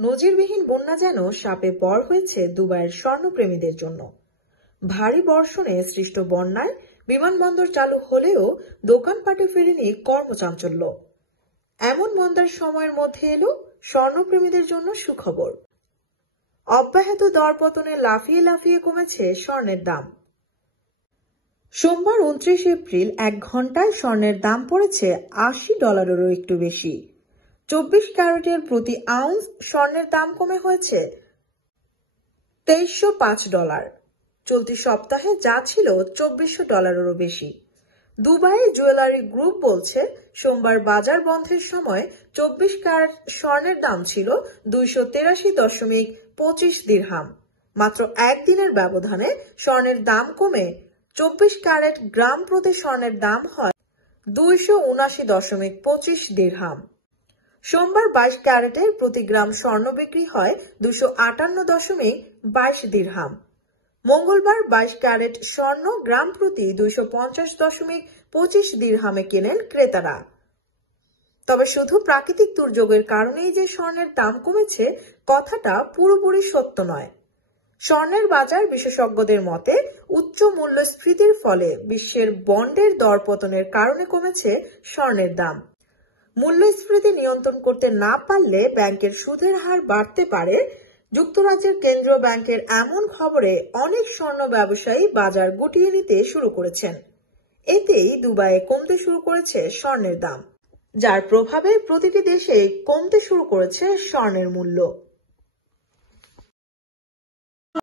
নজিরবিহীন বন্যা যেন সাপে বর হয়েছে দুবাইয়ের স্বর্ণপ্রেমীদের জন্য। ভারী বর্ষণে সৃষ্ট বন্যায় বিমানবন্দর চালু হলেও দোকানপাটে ফেরেনি কর্মচাঞ্চল্য। এমন মন্দার সময়ের মধ্যে এলো স্বর্ণপ্রেমীদের জন্য সুখবর। অব্যাহত দরপতনে লাফিয়ে লাফিয়ে কমেছে স্বর্ণের দাম। সোমবার 29 এপ্রিল 1 ঘন্টায় স্বর্ণের দাম পড়েছে $80-এরও একটু বেশি। 24 ক্যারেটের প্রতি আউন্স স্বর্ণের দাম কমে হয়েছে $2305। চলতি সপ্তাহে যা ছিল $2400-এরও বেশি। দুবাইয়ের জুয়েলারি গ্রুপ বলছে, সোমবার বাজার বন্ধের সময় 24 ক্যারেট স্বর্ণের দাম ছিল $283.25 দিরহাম। মাত্র একদিনের ব্যবধানে স্বর্ণের দাম কমে 24 ক্যারেট গ্রাম প্রতি স্বর্ণের দাম হয় $279.25 দিরহাম। সোমবার 22 ক্যারেটের প্রতি গ্রাম স্বর্ণ বিক্রি হয় $258.22 দিরহাম। মঙ্গলবার 22 ক্যারেট স্বর্ণ গ্রাম প্রতি $250.25 দিরহামে কেনেন ক্রেতারা। তবে শুধু প্রাকৃতিক দুর্যোগের কারণেই যে স্বর্ণের দাম কমেছে, কথাটা পুরোপুরি সত্য নয়। স্বর্ণের বাজার বিশেষজ্ঞদের মতে, উচ্চ মূল্যস্ফীতির ফলে বিশ্বের বন্ডের দরপতনের কারণে কমেছে স্বর্ণের দাম। মূল্যস্ফীতি নিয়ন্ত্রণ করতে না পারলে ব্যাংকের সুদের হার বাড়তে পারে। যুক্তরাজ্যের কেন্দ্রীয় ব্যাংকের এমন খবরে অনেক স্বর্ণ ব্যবসায়ী বাজার গুটিয়ে নিতে শুরু করেছেন। এতেই দুবাইয়ে কমতে শুরু করেছে স্বর্ণের দাম, যার প্রভাবে প্রতিটি দেশে কমতে শুরু করেছে স্বর্ণের মূল্য।